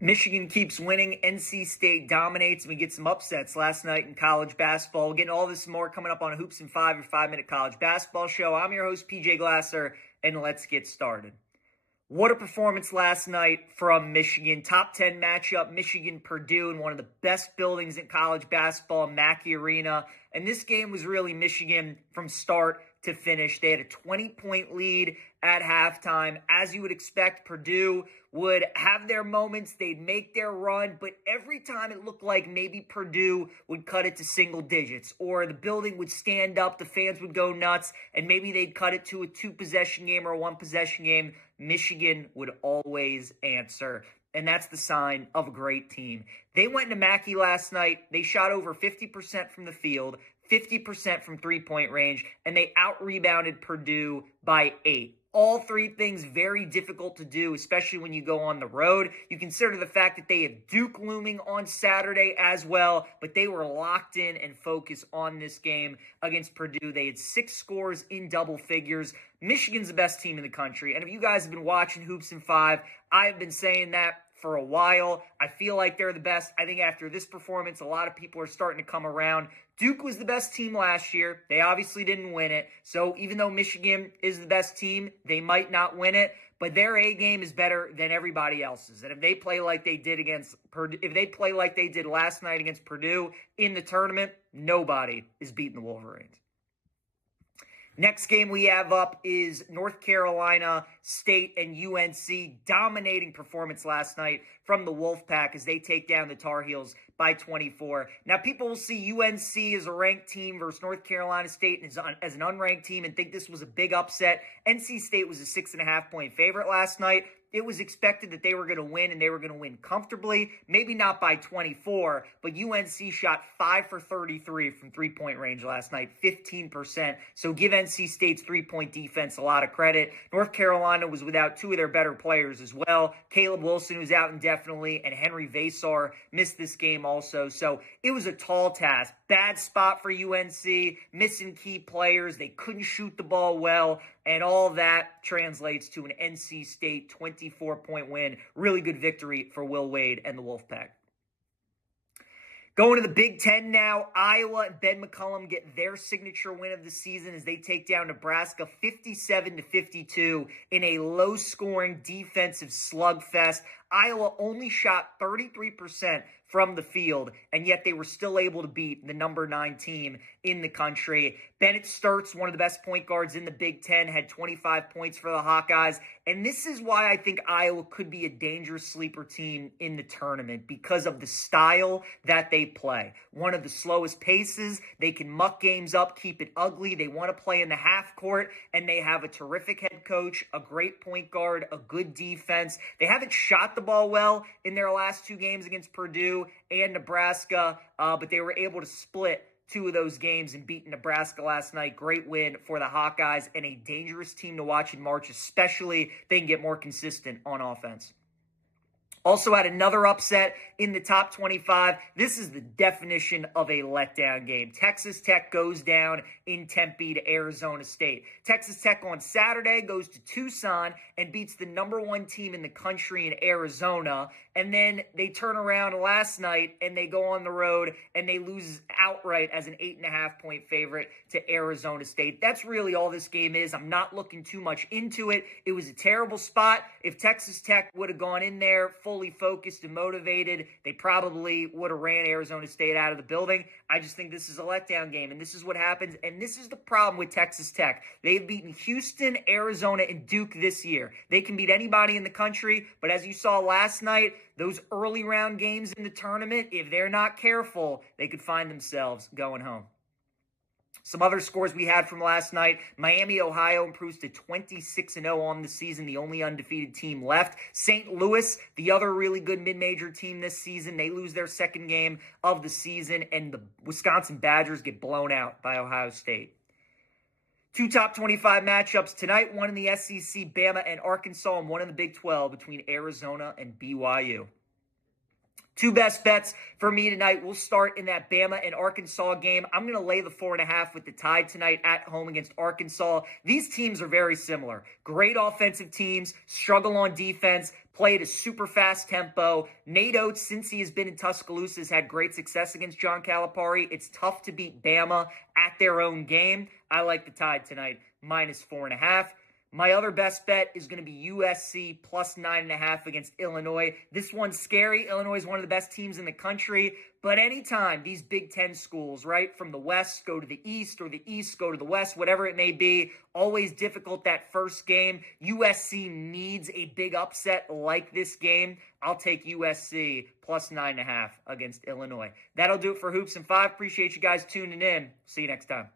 Michigan keeps winning. NC State dominates. And we get some upsets last night in college basketball. We're getting all this and more coming up on Hoops and 5, your 5-minute college basketball show. I'm your host, PJ Glasser, and let's get started. What a performance last night from Michigan. Top 10 matchup, Michigan-Purdue in one of the best buildings in college basketball, Mackey Arena. And this game was really Michigan from start to finish. They had a 20-point lead at halftime. As you would expect, Purdue would have their moments. They'd make their run, but every time it looked like maybe Purdue would cut it to single digits, or the building would stand up, the fans would go nuts, and maybe they'd cut it to a 2-possession game or a 1-possession game. Michigan would always answer. And that's the sign of a great team. They went into Mackey last night. They shot over 50% from the field, 50% from three-point range, and they out-rebounded Purdue by 8. All three things very difficult to do, especially when you go on the road. You consider the fact that they have Duke looming on Saturday as well, but they were locked in and focused on this game against Purdue. They had 6 scores in double figures. Michigan's the best team in the country, and if you guys have been watching Hoops and 5, I have been saying that for a while. I feel like they're the best. I think after this performance, a lot of people are starting to come around. Duke was the best team last year. They obviously didn't win it. So even though Michigan is the best team, they might not win it, but their A game is better than everybody else's. And if they play like they did against Purdue, if they play like they did last night against Purdue in the tournament, nobody is beating the Wolverines. Next game we have up is North Carolina State and UNC. Dominating performance last night from the Wolfpack as they take down the Tar Heels by 24. Now, people will see UNC as a ranked team versus North Carolina State as an unranked team and think this was a big upset. NC State was a 6.5-point favorite last night. It was expected that they were going to win, and they were going to win comfortably. Maybe not by 24, but UNC shot 5 for 33 from three-point range last night, 15%. So give NC State's three-point defense a lot of credit. North Carolina was without 2 of their better players as well. Caleb Wilson, who's out indefinitely, and Henry Vasar missed this game also. So it was a tall task. Bad spot for UNC, missing key players. They couldn't shoot the ball well. And all that translates to an NC State 24-point win. Really good victory for Will Wade and the Wolfpack. Going to the Big Ten now, Iowa and Ben McCollum get their signature win of the season as they take down Nebraska 57-52 in a low-scoring defensive slugfest. Iowa only shot 33% from the field, and yet they were still able to beat the number 9 team in the country. Bennett Sturtz, one of the best point guards in the Big Ten, had 25 points for the Hawkeyes, and this is why I think Iowa could be a dangerous sleeper team in the tournament because of the style that they play. One of the slowest paces, they can muck games up, keep it ugly, they want to play in the half court, and they have a terrific head coach, a great point guard, a good defense. They haven't shot the ball well in their last 2 games against Purdue and Nebraska, but they were able to split 2 of those games and beat Nebraska last night. Great win for the Hawkeyes and a dangerous team to watch in March, especially if they can get more consistent on offense. Also had another upset in the top 25. This is the definition of a letdown game. Texas Tech goes down in Tempe to Arizona State. Texas Tech on Saturday goes to Tucson and beats the number 1 team in the country in Arizona. And then they turn around last night and they go on the road and they lose outright as an 8.5-point favorite to Arizona State. That's really all this game is. I'm not looking too much into it. It was a terrible spot. If Texas Tech would have gone in there fully focused and motivated, they probably would have ran Arizona State out of the building. I just think this is a letdown game, and this is what happens, and this is the problem with Texas Tech. They've beaten Houston, Arizona, and Duke this year. They can beat anybody in the country, but as you saw last night, those early round games in the tournament, if they're not careful, they could find themselves going home. Some other scores we had from last night. Miami, Ohio improves to 26-0 on the season, the only undefeated team left. St. Louis, the other really good mid-major team this season, they lose their second game of the season, and the Wisconsin Badgers get blown out by Ohio State. 2 top 25 matchups tonight, one in the SEC, Bama and Arkansas, and one in the Big 12 between Arizona and BYU. Two best bets for me tonight. We'll start in that Bama and Arkansas game. I'm going to lay the 4.5 with the Tide tonight at home against Arkansas. These teams are very similar. Great offensive teams, struggle on defense, play at a super fast tempo. Nate Oates, since he has been in Tuscaloosa, has had great success against John Calipari. It's tough to beat Bama at their own game. I like the Tide tonight, minus 4.5. My other best bet is going to be USC plus 9.5 against Illinois. This one's scary. Illinois is one of the best teams in the country. But anytime these Big Ten schools, right, from the West go to the East or the East go to the West, whatever it may be, always difficult that first game. USC needs a big upset like this game. I'll take USC plus 9.5 against Illinois. That'll do it for Hoops and 5. Appreciate you guys tuning in. See you next time.